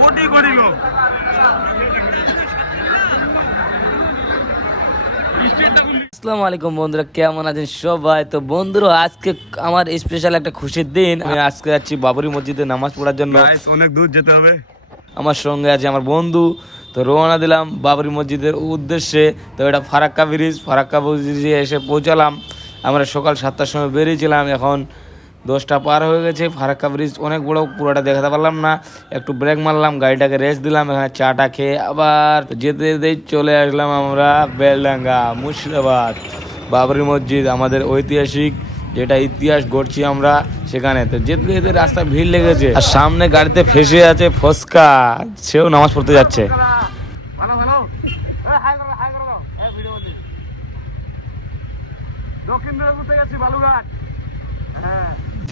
কোটি কোটি লোক। আসসালামু আলাইকুম বন্ধুরা, কেমন আছেন সবাই? তো বন্ধুরা, আজকে আমার স্পেশাল একটা খুশির দিন। আমি আজকে যাচ্ছি বাবরি মসজিদে নামাজ পড়ার জন্য। অনেক দূর যেতে হবে। আমার সঙ্গে আছে আমার বন্ধু। তো রওনা দিলাম বাবরি মসজিদের উদ্দেশ্যে। তো এটা ফারাক্কা ব্রিজে এসে পৌঁছালাম। আমরা সকাল 7টার সময় বেরিয়েছিলাম, এখন 10টা পার হয়ে গেছে। ফারাক্কা ব্রিজ অনেক বড়, পুরোটা দেখাতে পারলাম না। একটু ব্রেক মারলাম, গাড়িটাকে রেস্ট দিলাম, এখানে চাটা খেয়ে আবার যেতে যেতেই চলে আসলাম আমরা বেলডাঙ্গা, মুর্শিদাবাদ। বাবরি মসজিদ আমাদের ঐতিহাসিক, যেটা ইতিহাস গড়ছি আমরা সেখানে। তো যেতে যেতে রাস্তা ভিড় লেগেছে, আর সামনে গাড়িতে ফেসে আছে ফসকা, সেও নামাজ পড়তে যাচ্ছে।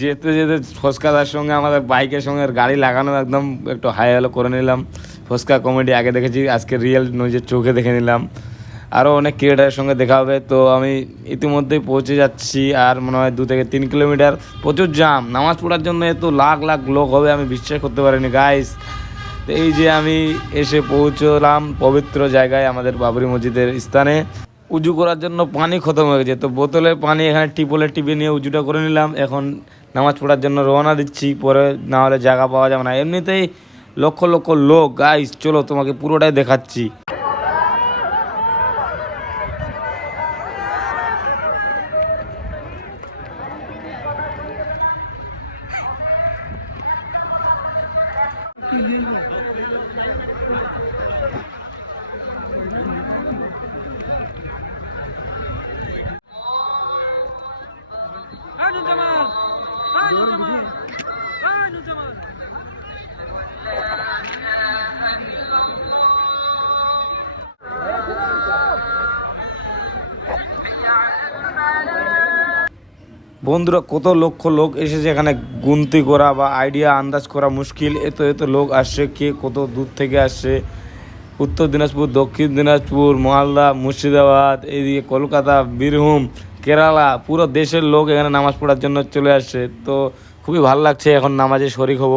যেতে যেতে ফসকাদার সঙ্গে আমাদের বাইকের সঙ্গে গাড়ি লাগানো একদম একটু হাই হ্যালো করে নিলাম। ফসকা কমেডি আগে দেখেছি, আজকে রিয়েল নিজের চোখে দেখে নিলাম। আরও অনেক ক্রিয়েটারের সঙ্গে দেখা হবে। তো আমি ইতিমধ্যেই পৌঁছে যাচ্ছি, আর মনে হয় 2 থেকে 3 কিলোমিটার। প্রচুর জাম, নামাজ পড়ার জন্য এত লাখ লাখ লোক হবে আমি বিশ্বাস করতে পারিনি গাইস। তো এই যে আমি এসে পৌঁছলাম পবিত্র জায়গায়, আমাদের বাবরি মসজিদের স্থানে। উজু করার জন্য পানি খতম হয়ে গেছে, তো বোতলের পানি এখানে টিপে নিয়ে উজুটা করে নিলাম। এখন নামাজ পড়ার জন্য রওনা দিচ্ছি, পরে না হলে জায়গা পাওয়া যাবে না। এমনিতেই লক্ষ লক্ষ লোক গাইস, চলো তোমাকে পুরোটাই দেখাচ্ছি। বন্ধুরা, কত লক্ষ লোক এসেছে এখানে, গুনতি করা বা আইডিয়া আন্দাজ করা মুশকিল। এত এত লোক আসছে, কে কত দূর থেকে আসছে। উত্তর দিনাজপুর, দক্ষিণ দিনাজপুর, মালদা, মুর্শিদাবাদ, এইদিকে কলকাতা, বীরভূম, কেরালা, পুরো দেশের লোক এখানে নামাজ পড়ার জন্য চলে আসছে। তো খুবই ভালো লাগছে, এখন নামাজে শরিক হব।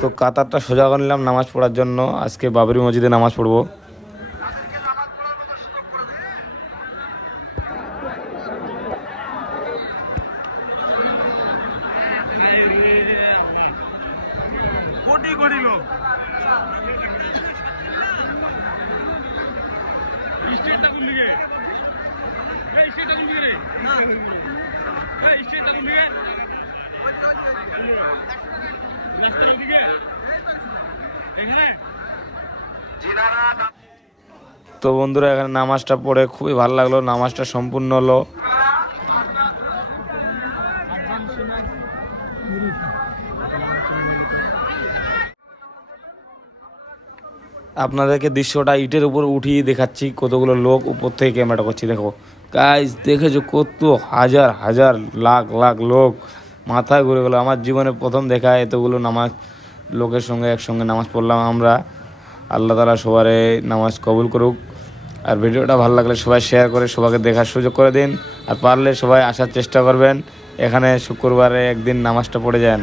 তো কাতারটা সোজা করে নিলাম নামাজ পড়ার জন্য, আজকে বাবরি মসজিদে নামাজ পড়বো। কোটি কোটি লোক। তো বন্ধুরা, এখানে নামাজটা পড়ে খুবই ভালো লাগলো, নামাজটা সম্পূর্ণ হলো। আপনাদেরকে দৃশ্যটা ইটের উপর উঠিয়ে দেখাচ্ছি, কতগুলো লোক উপর থেকে ক্যামেরা করছি। দেখো গাইস, দেখেছো কত হাজার হাজার লাখ লাখ লোক, মাথায় ঘুরে গেলো। আমার জীবনে প্রথম দেখা এতগুলো নামাজ লোকের সঙ্গে একসঙ্গে নামাজ পড়লাম আমরা। আল্লাহ তাআলা সবারে নামাজ কবুল করুক। আর ভিডিওটা ভালো লাগলে সবাই শেয়ার করে সবাইকে দেখার সুযোগ করে দিন, আর পারলে সবাই আসার চেষ্টা করবেন। এখানে শুক্রবারে একদিন নামাজটা পড়ে যান।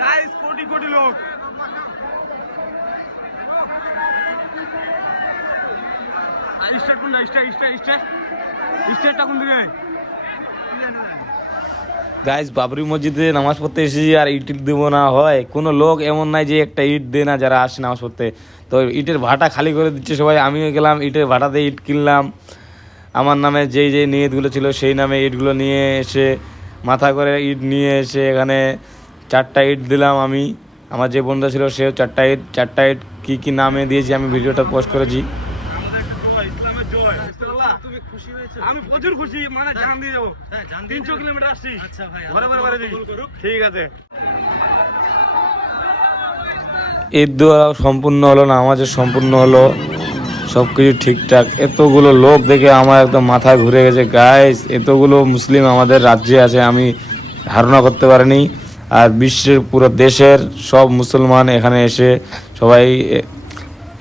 গাইস, কোটি কোটি লোক। গাইস, বাবরি মসজিদে নামাজ পড়তে এসেছি, আর ইট দেবো না হয় কোনো লোক এমন নাই যে একটা ইট দে না যারা আসে নামাজ পড়তে। তো ইটের ভাটা খালি করে দিচ্ছে সবাই। আমিও গেলাম ইটের ভাটাতে, ইট কিনলাম। আমার নামে যেই যেই নিয়তগুলো ছিল সেই নামে ইটগুলো নিয়ে এসে, মাথা করে ইট নিয়ে এসে এখানে 4টা ইট দিলাম আমি। আমার যে বন্ধু ছিল সেও 4টা ইট কী কী নামে দিয়েছি আমি ভিডিওটা পোস্ট করেছি। আমি প্রচুর খুশি, মানে জান দিয়ে যাবো। 300 কিলোমিটার আসছি। ঘরে ঘরে ঘরে যাই। ঠিক আছে। ঈদ দোয়া সম্পূর্ণ হলো, নামাজের সম্পূর্ণ হলো, সব কিছু ঠিকঠাক। এতগুলো লোক দেখে আমার একদম মাথা ঘুরে গেছে গাইস। এতগুলো মুসলিম আমাদের রাজ্যে আছে আমি ধারণা করতে পারিনি। আর বিশ্বের পুরো দেশের সব মুসলমান এখানে এসে সবাই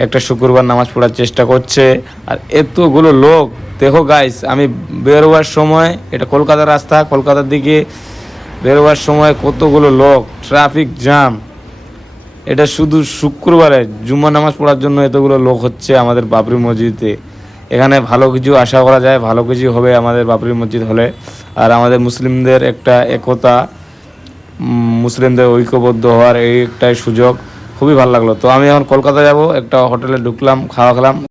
একটা শুক্রবার নামাজ পড়ার চেষ্টা করছে। আর এতগুলো লোক দেখো গাইস, আমি বেরোবার সময়, এটা কলকাতার রাস্তা, কলকাতার দিকে বেরোবার সময় কতগুলো লোক, ট্রাফিক জ্যাম। এটা শুধু শুক্রবারে জুম্মা নামাজ পড়ার জন্য এতগুলো লোক হচ্ছে আমাদের বাবরি মসজিদে। এখানে ভালো কিছু আশা করা যায়, ভালো কিছু হবে আমাদের বাবরি মসজিদ হলে। আর আমাদের মুসলিমদের একটা একতা, মুসলিমদের ঐক্যবদ্ধ হওয়ার এই একটাই সুযোগ। খুবই ভালো লাগলো। তো আমি এখন কলকাতা যাব, একটা হোটেলে ঢুকলাম, খাওয়া খেলাম।